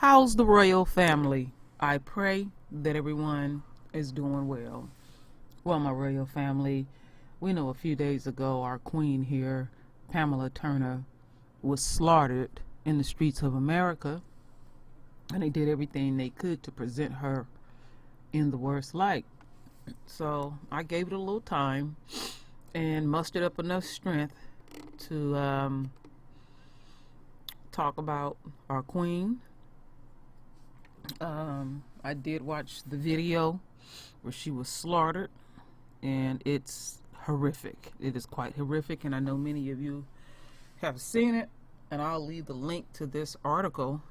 How's the royal family? I pray that everyone is doing well. Well, my royal family, we know a few days ago our queen here, Pamela Turner, was slaughtered in the streets of America, and they did everything they could to present her in the worst light. So I gave it a little time and mustered up enough strength to talk about our queen. I did watch the video where she was slaughtered, and it's horrific. It is quite horrific, and I know many of you have seen it, and I'll leave the link to this article.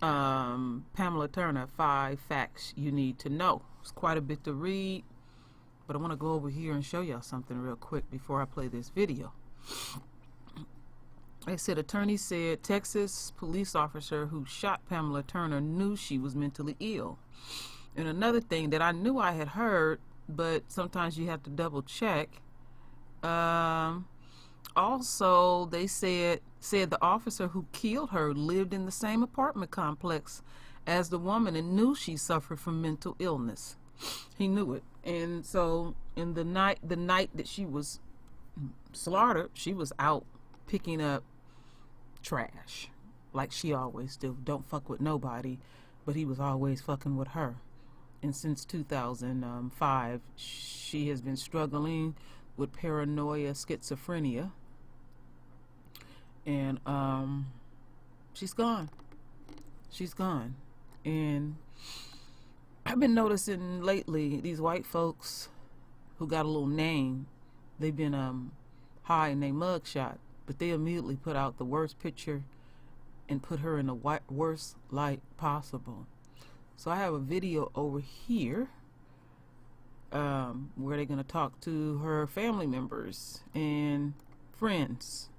Pamela Turner, 5 facts you need to know. It's quite a bit to read, but I want to go over here and show y'all something real quick before I play this video. They said attorney said Texas police officer who shot Pamela Turner knew she was mentally ill. And another thing that I knew I had heard, but sometimes you have to double check. Also, they said the officer who killed her lived in the same apartment complex as the woman and knew she suffered from mental illness. He knew it. And so in the night that she was slaughtered, she was out picking up trash like she always do. Don't fuck with nobody, but he was always fucking with her. And since 2005 she has been struggling with paranoia, schizophrenia, and she's gone. And I've been noticing lately these white folks who got a little name, they've been high in their mugshot, but they immediately put out the worst picture and put her in the worst light possible. So I have a video over here where they're going to talk to her family members and friends.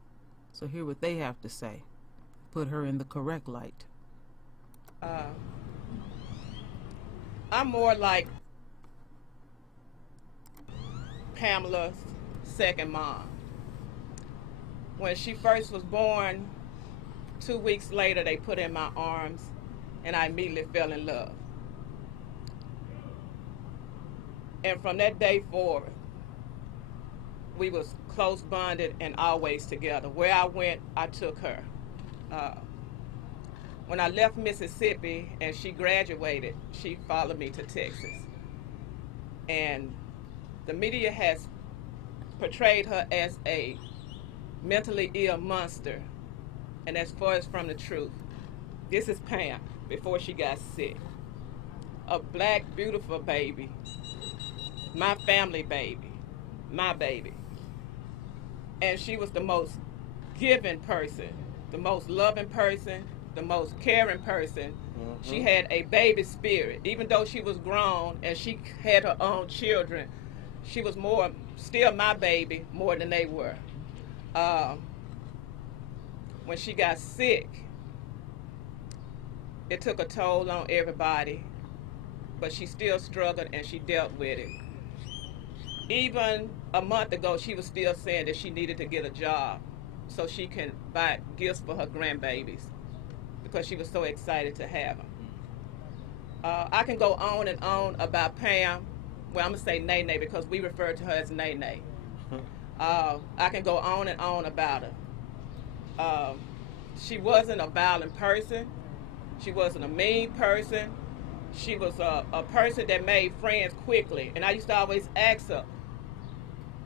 So hear what they have to say. Put her in the correct light. I'm more like Pamela's second mom. When she first was born, 2 weeks later they put her in my arms and I immediately fell in love. And from that day forward, we was close bonded and always together. Where I went, I took her. When I left Mississippi and she graduated, she followed me to Texas. And the media has portrayed her as a mentally ill monster, and that's far as from the truth. This is Pam before she got sick. A black, beautiful baby. My family baby. My baby. And she was the most giving person, the most loving person, the most caring person. Mm-hmm. She had a baby spirit. Even though she was grown and she had her own children, she was still my baby more than they were. When she got sick, it took a toll on everybody, but she still struggled and she dealt with it. Even a month ago, she was still saying that she needed to get a job so she can buy gifts for her grandbabies because she was so excited to have them. I can go on and on about Pam. Well, I'm going to say Nene because we refer to her as Nene. I can go on and on about her. She wasn't a violent person. She wasn't a mean person. She was a person that made friends quickly. And I used to always ask her,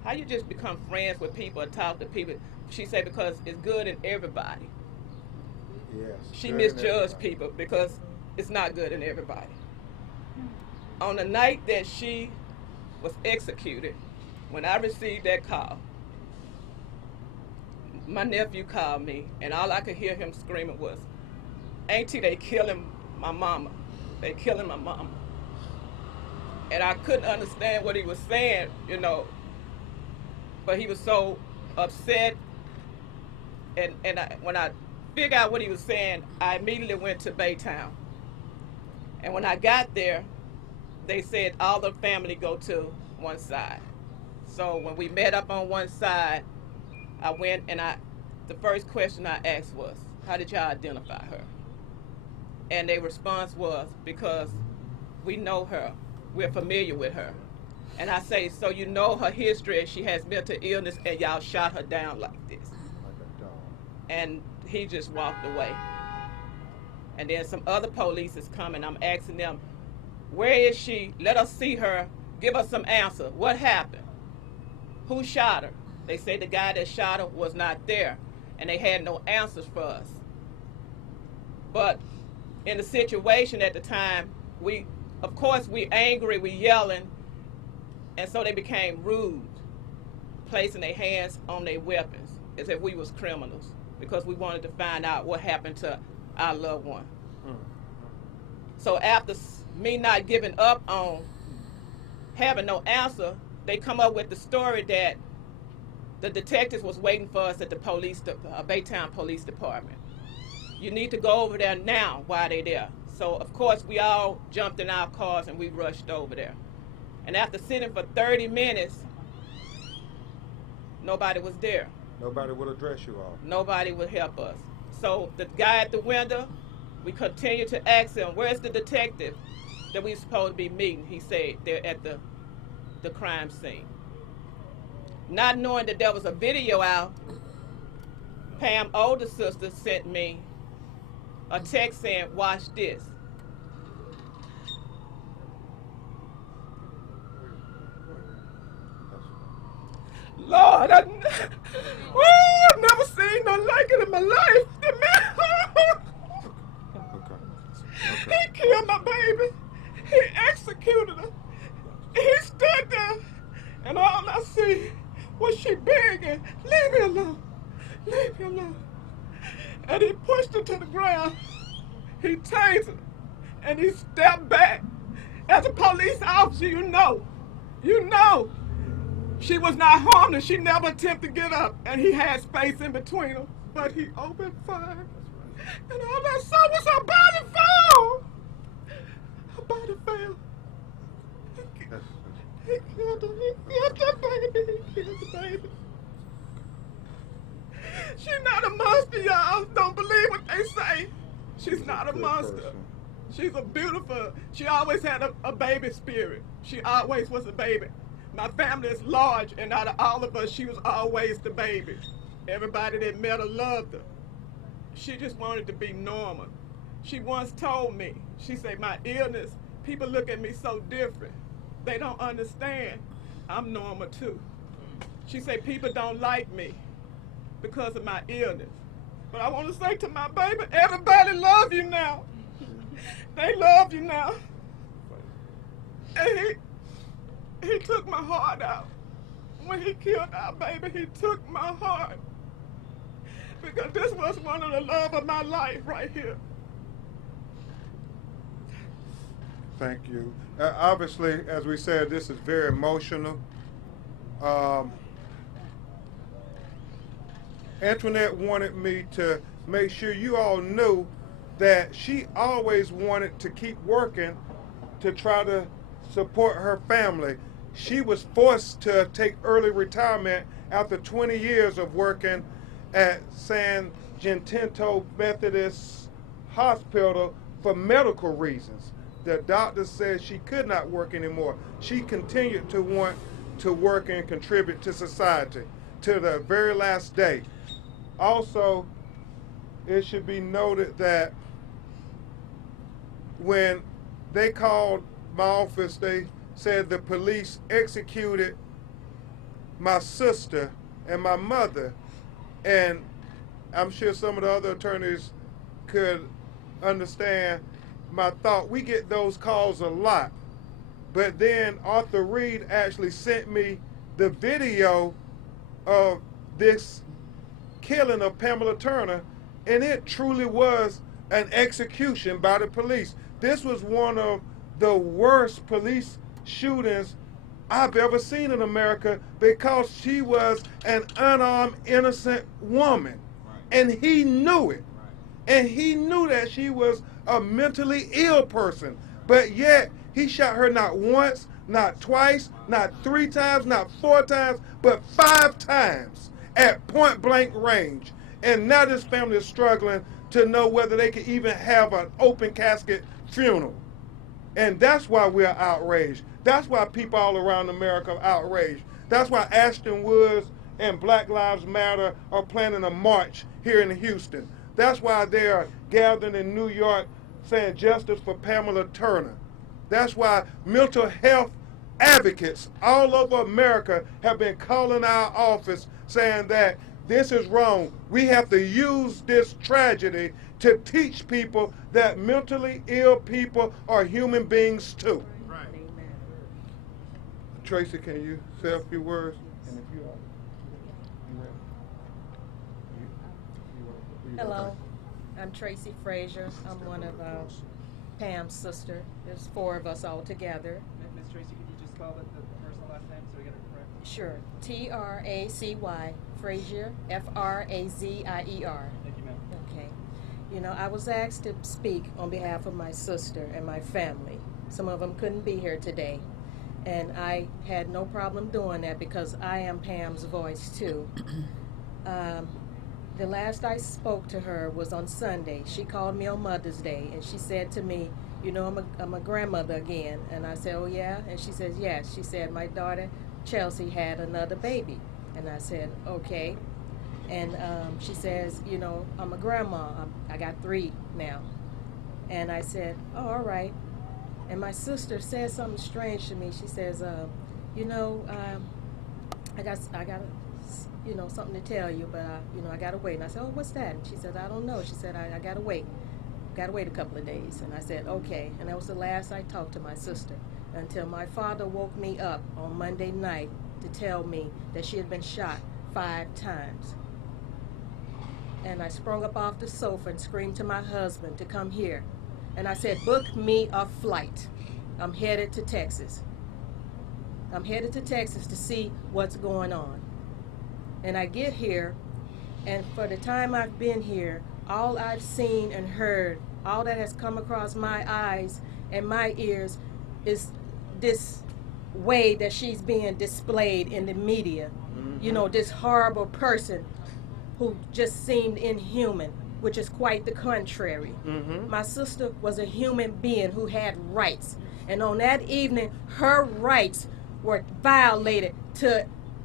how you just become friends with people and talk to people? She said, because it's good in everybody. Yes. She misjudged people because it's not good in everybody. On the night that she was executed, when I received that call, my nephew called me, and all I could hear him screaming was, Auntie, they killing my mama. They killing my mama. And I couldn't understand what he was saying, but he was so upset. And when I figured out what he was saying, I immediately went to Baytown. And when I got there, they said all the family go to one side. So when we met up on one side, I went and the first question I asked was, how did y'all identify her? And their response was, because we know her, we're familiar with her. And I say, so you know her history and she has mental illness and y'all shot her down like this. Like a dog. And he just walked away. And then some other police is coming. I'm asking them, where is she? Let us see her. Give us some answer. What happened? Who shot her? They say the guy that shot her was not there. And they had no answers for us. But in the situation at the time, of course, we angry, we yelling, and so they became rude, placing their hands on their weapons as if we was criminals, because we wanted to find out what happened to our loved one. So after me not giving up on having no answer, they come up with the story that the detectives was waiting for us at the Baytown Police Department. You need to go over there now while they're there. So of course we all jumped in our cars and we rushed over there. And after sitting for 30 minutes, nobody was there. Nobody would address you all. Nobody would help us. So the guy at the window, we continued to ask him, where's the detective that we supposed to be meeting? He said they're at the crime scene. Not knowing that there was a video out, Pam's older sister sent me a text saying, watch this. Lord, I've never seen no like it in my life. The man, Okay. he killed my baby. He executed her. He stood there, and all I see was she begging, leave me alone, leave me alone. And he pushed her to the ground. He tased her, and he stepped back. As a police officer, you know, she was not harmed and she never attempted to get up, and he had space in between them, but he opened fire. And all I saw was her body fall. Her body fell. He killed her. He killed the baby. He killed the baby. She's not a monster, y'all. Don't believe what they say. She's not a monster. She's a beautiful, she always had a baby spirit. She always was a baby. My family is large, and out of all of us, she was always the baby. Everybody that met her loved her. She just wanted to be normal. She once told me, she said, my illness, people look at me so different. They don't understand. I'm normal too. She said, people don't like me because of my illness. But I want to say to my baby, everybody love you now. They love you now. And he took my heart out. When he killed our baby, he took my heart. Because this was one of the love of my life right here. Thank you. Obviously, as we said, this is very emotional. Antoinette wanted me to make sure you all knew that she always wanted to keep working to try to support her family. She was forced to take early retirement after 20 years of working at San Jacinto Methodist Hospital for medical reasons. The doctor said she could not work anymore. She continued to want to work and contribute to society to the very last day. Also, it should be noted that when they called my office, they said the police executed my sister and my mother. And I'm sure some of the other attorneys could understand my thought. We get those calls a lot. But then Arthur Reed actually sent me the video of this killing of Pamela Turner, and it truly was an execution by the police. This was one of the worst police shootings I've ever seen in America, because she was an unarmed, innocent woman. Right. And he knew it. Right. And he knew that she was a mentally ill person. But yet, he shot her not once, not twice, not 3 times, not 4 times, but 5 times at point blank range. And now this family is struggling to know whether they could even have an open casket funeral. And that's why we're outraged. That's why people all around America are outraged. That's why Ashton Woods and Black Lives Matter are planning a march here in Houston. That's why they are gathering in New York saying justice for Pamela Turner. That's why mental health advocates all over America have been calling our office saying that this is wrong. We have to use this tragedy to teach people that mentally ill people are human beings too. Right. Tracy, can you say a few words? And if you are, Hello, I'm Tracy Frazier. I'm one of Pam's sister. There's 4 of us all together. Miss Tracy, could you just spell the first and last name so we get it correct? Sure. T-R-A-C-Y, Frazier, F-R-A-Z-I-E-R. Thank you, ma'am. Okay. You know, I was asked to speak on behalf of my sister and my family. Some of them couldn't be here today. And I had no problem doing that because I am Pam's voice too. The last I spoke to her was on Sunday. She called me on Mother's Day and she said to me, you know, I'm a grandmother again. And I said, oh yeah? And she says, yes. She said, my daughter Chelsea had another baby. And I said, okay. And she says, you know, I'm a grandma. I got 3 now. And I said, oh, all right. And my sister said something strange to me. She says, you know, I got you know, something to tell you, but you know, I gotta wait. And I said, oh, what's that? And she said, I don't know. She said, I gotta wait. Gotta wait a couple of days. And I said, okay. And that was the last I talked to my sister until my father woke me up on Monday night to tell me that she had been shot 5 times. And I sprung up off the sofa and screamed to my husband to come here. And I said, book me a flight. I'm headed to Texas. I'm headed to Texas to see what's going on. And I get here, and for the time I've been here, all I've seen and heard, all that has come across my eyes and my ears is this way that she's being displayed in the media. Mm-hmm. You know, this horrible person who just seemed inhuman, which is quite the contrary. Mm-hmm. My sister was a human being who had rights. And on that evening, her rights were violated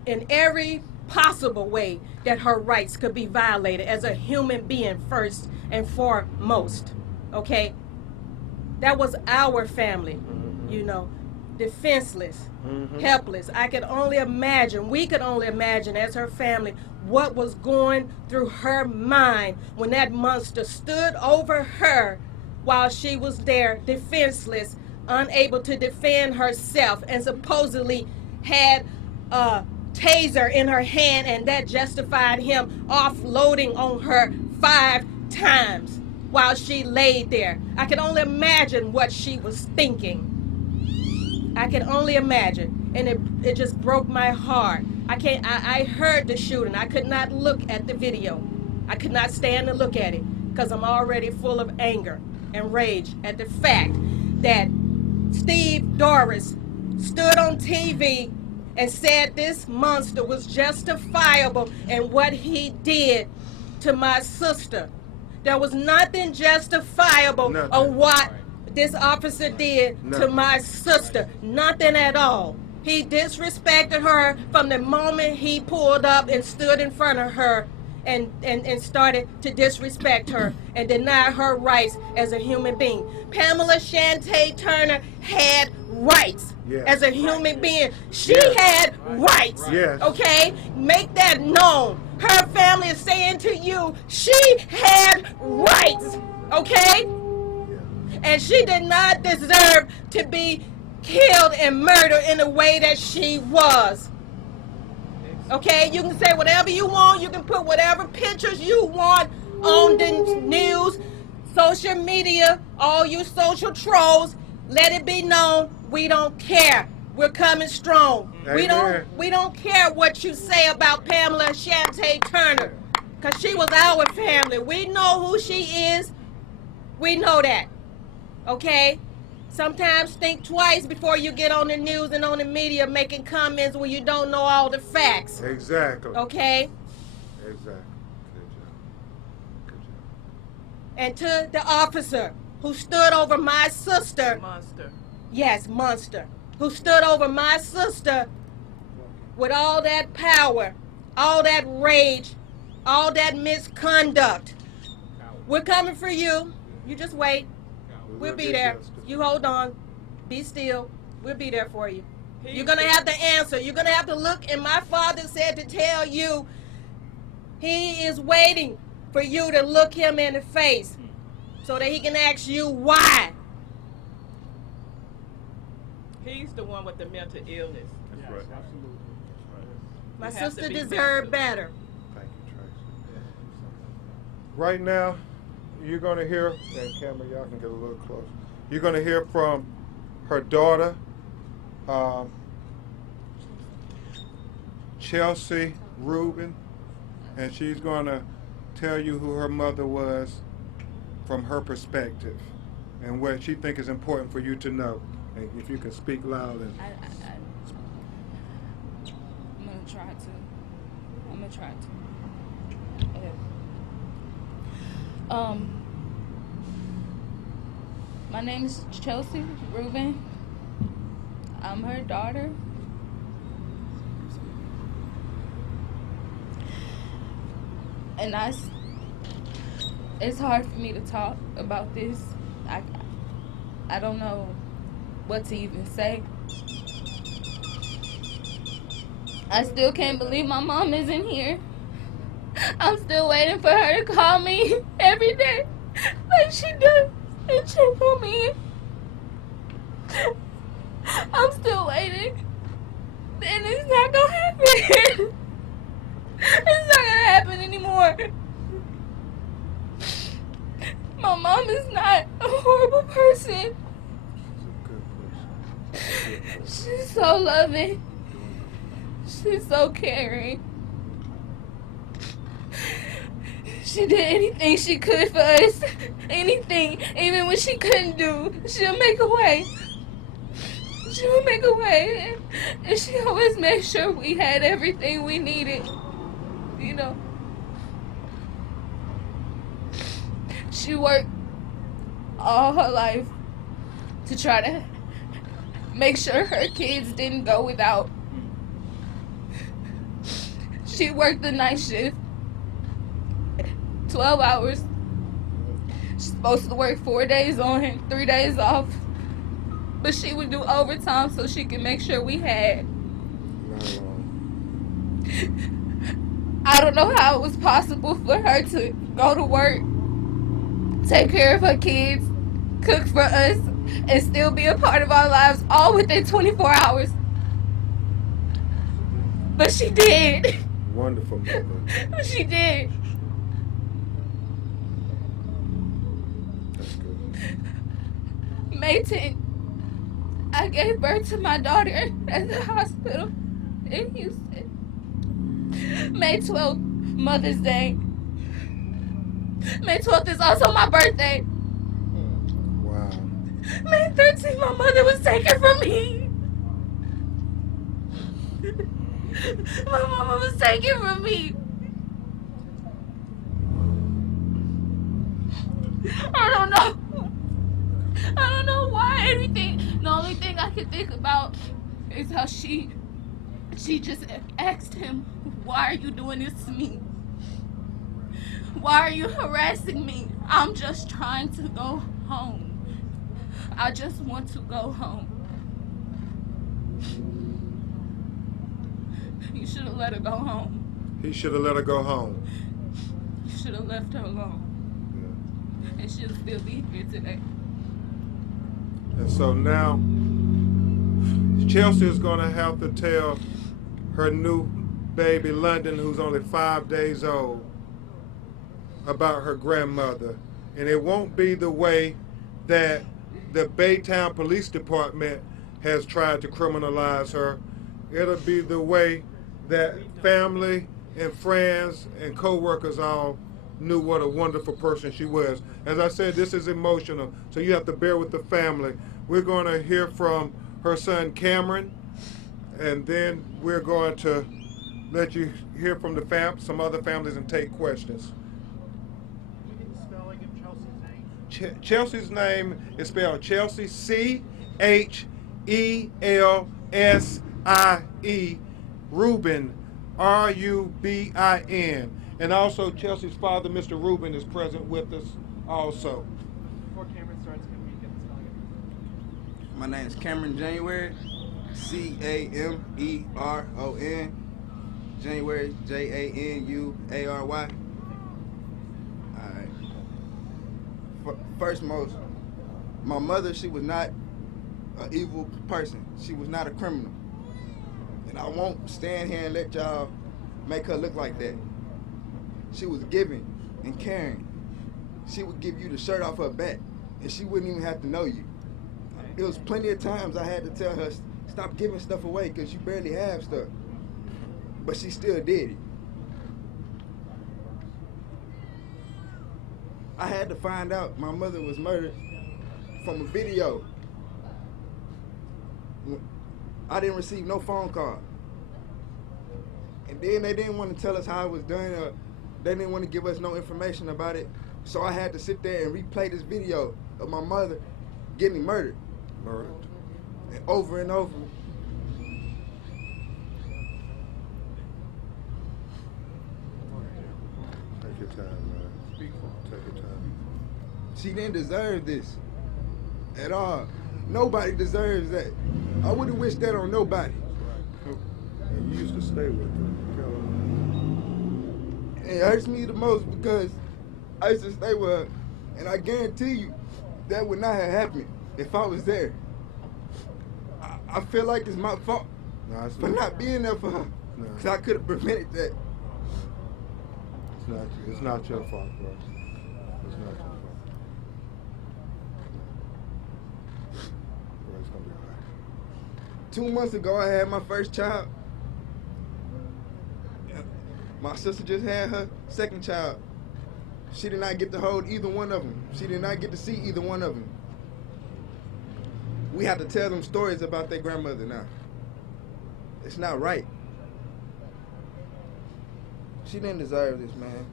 in every possible way that her rights could be violated as a human being first and foremost. Okay? That was our family, mm-hmm. you know, defenseless, mm-hmm. helpless. I could only imagine, we could only imagine as her family what was going through her mind when that monster stood over her while she was there defenseless, unable to defend herself, and supposedly had a taser in her hand, and that justified him offloading on her 5 times while she laid there. I can only imagine what she was thinking. I can only imagine. And it just broke my heart. I heard the shooting. I could not look at the video. I could not stand to look at it because I'm already full of anger and rage at the fact that Steve Doris stood on TV and said this monster was justifiable in what he did to my sister. There was nothing justifiable of what this officer did to my sister. Nothing at all. He disrespected her from the moment he pulled up and stood in front of her and started to disrespect her and deny her rights as a human being. Pamela Shante Turner had rights. Yes. As a human being. She had rights. Yes. Okay? Make that known. Her family is saying to you, she had rights. Okay? And she did not deserve to be killed and murdered in the way that she was. Okay? You can say whatever you want. You can put whatever pictures you want on the news, social media, all you social trolls. Let it be known, we don't care. We're coming strong. Amen. We don't care what you say about Pamela Shante Turner, because she was our family. We know who she is. We know that. Okay? Sometimes think twice before you get on the news and on the media making comments when you don't know all the facts. Exactly. Okay? Exactly. Good job. Good job. And to the officer who stood over my sister, Monster. yes, monster, who stood over my sister with all that power, all that rage, all that misconduct. We're coming for you. You just wait. We'll be get there. justice. You hold on. Be still. We'll be there for you. He's You're going to the- have the answer. You're going to have to look, and my father said to tell you he is waiting for you to look him in the face so that he can ask you why. He's the one with the mental illness. That's right. Absolutely. My You have to sister be deserved mental. better. Thank you, Tracy. Right now, you're going to hear, and camera, y'all can get a little closer. You're going to hear from her daughter, Chelsea Rubin, and she's going to tell you who her mother was from her perspective and what she thinks is important for you to know. And if you can speak loud and I'm gonna try to. Okay. My name is Chelsea Rubin. I'm her daughter. And it's hard for me to talk about this. I don't know what to even say. I still can't believe my mom isn't here. I'm still waiting for her to call me every day like she does and check on me. I'm still waiting. And it's not gonna happen. It's not gonna happen anymore. My mom is not a horrible person. She's so loving. She's so caring. She did anything she could for us. Anything. Even when she couldn't do, she'll make a way. She would make a way. And she always made sure we had everything we needed. You know. She worked all her life to try to make sure her kids didn't go without. She worked the night shift, 12 hours. She's supposed to work 4 days on, 3 days off. But she would do overtime so she could make sure we had. I don't know how it was possible for her to go to work, take care of her kids, cook for us, and still be a part of our lives all within 24 hours. But she did. wonderful mother. She did. That's good. May 10th, I gave birth to my daughter at the hospital in Houston. May 12th, Mother's Day. May 12th is also my birthday. Wow. May 13th, my mother was taken from me. My mama was taken from me. I don't know. I don't know why everything. The only thing I can think about is how she just asked him, "Why are you doing this to me? Why are you harassing me? I'm just trying to go home. I just want to go home." You should have let her go home. He should have let her go home. You should have left her alone. And she'll still be here today. And so now, Chelsea is going to have to tell her new baby, London, who's only 5 days old, about her grandmother. And it won't be the way that the Baytown Police Department has tried to criminalize her. It'll be the way that family and friends and co-workers all knew what a wonderful person she was. As I said, this is emotional, so you have to bear with the family. We're going to hear from her son Cameron, and then we're going to let you hear from some other families and take questions. Do you need the spelling of Chelsea? Chelsea's name is spelled Chelsea, Chelsie, Rubin, Rubin. And also Chelsea's father, Mr. Rubin, is present with us also. Before Cameron starts, can we get the spelling of My name is Cameron January, Cameron. January, January. Alright. First most, my mother, she was not an evil person. She was not a criminal. And I won't stand here and let y'all make her look like that. She was giving and caring. She would give you the shirt off her back, and she wouldn't even have to know you. It was plenty of times I had to tell her, stop giving stuff away because you barely have stuff. But she still did it. I had to find out my mother was murdered from a video. I didn't receive no phone call. And then they didn't want to tell us how it was done, or they didn't want to give us no information about it. So I had to sit there and replay this video of my mother getting murdered. And over and over. Take your time, man. Speak for him. Take your time. She didn't deserve this at all. Nobody deserves that. I wouldn't wish that on nobody. And you used to stay with her. It hurts me the most because I used to stay with her, and I guarantee you that would not have happened if I was there. I feel like it's my fault for not being there for her, because I could have prevented that. It's not your fault, bro. It's not your fault. Bro, it's gonna be all right. 2 months ago, I had my first child. My sister just had her second child. She did not get to hold either one of them. She did not get to see either one of them. We have to tell them stories about their grandmother now. It's not right. She didn't deserve this, man.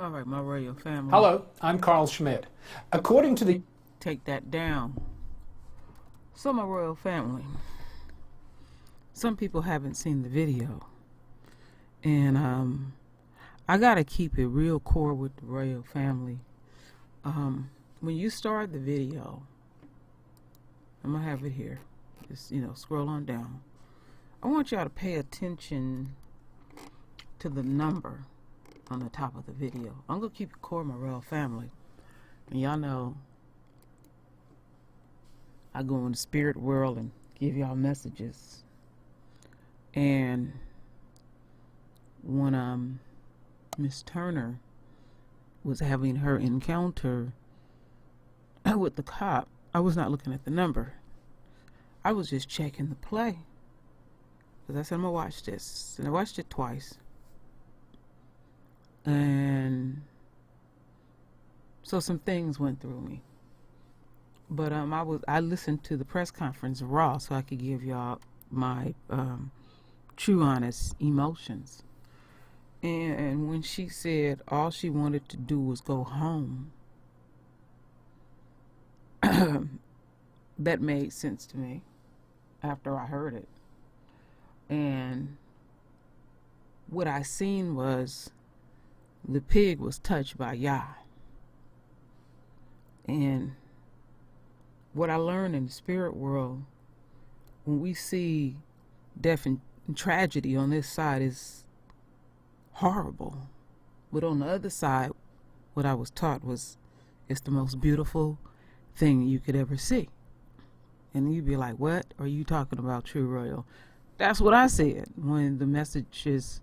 All right, my royal family. Hello, I'm Carl Schmidt. According to the... Take that down. So, my royal family, some people haven't seen the video. And I got to keep it real core with the royal family. When you start the video, I'm going to have it here. Just, scroll on down. I want y'all to pay attention to the number on the top of the video. I'm going to keep it core, my royal family. And y'all know I go in the spirit world and give y'all messages. And when Miss Turner was having her encounter with the cop, I was not looking at the number. I was just checking the play. Because I said, I'm going to watch this. And I watched it twice. And so some things went through me. But I listened to the press conference raw so I could give y'all my true, honest emotions. And when she said all she wanted to do was go home, that made sense to me after I heard it. And what I seen was the pig was touched by Yah. And what I learned in the spirit world, when we see death and tragedy on this side is horrible. But on the other side, what I was taught was it's the most beautiful thing you could ever see. And you'd be like, what are you talking about, True Royal? That's what I said when the messages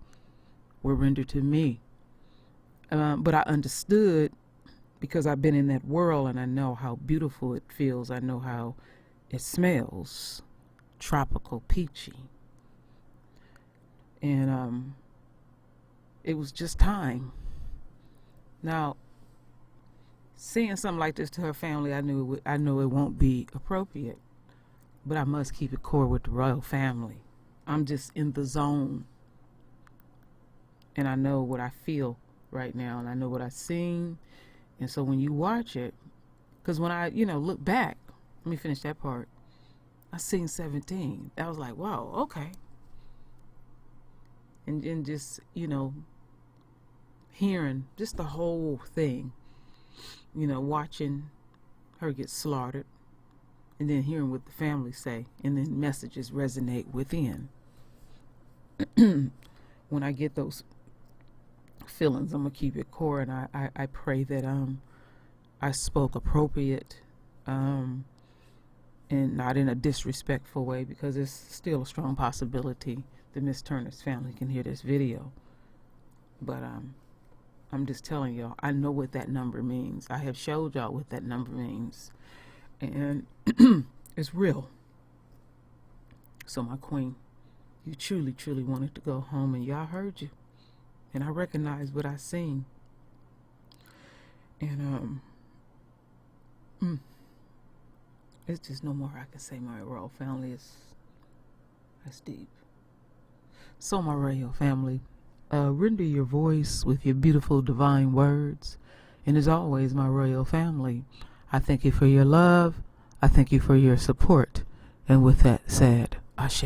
were rendered to me. But I understood because I've been in that world and I know how beautiful it feels. I know how it smells. Tropical, peachy. And it was just time. Now, saying something like this to her family, I know it won't be appropriate, but I must keep it core with the royal family. I'm just in the zone, and I know what I feel right now, and I know what I've seen, And so when you watch it, because when I, look back, let me finish that part. I seen 17. I was like, wow, okay. And just, hearing just the whole thing, watching her get slaughtered, and then hearing what the family say, and then messages resonate within. When I get those feelings, I'm gonna keep it core, and I pray that I spoke appropriate, and not in a disrespectful way, because there's still a strong possibility that Miss Turner's family can hear this video. But I'm just telling y'all, I know what that number means. I have showed y'all what that number means, and it's real. So my queen, you truly, truly wanted to go home, and y'all heard you, and I recognize what I seen, and it's just no more I can say. My royal family is, that's deep. So my royal family, render your voice with your beautiful divine words. And as always, my royal family, I thank you for your love. I thank you for your support. And with that said, Ashe.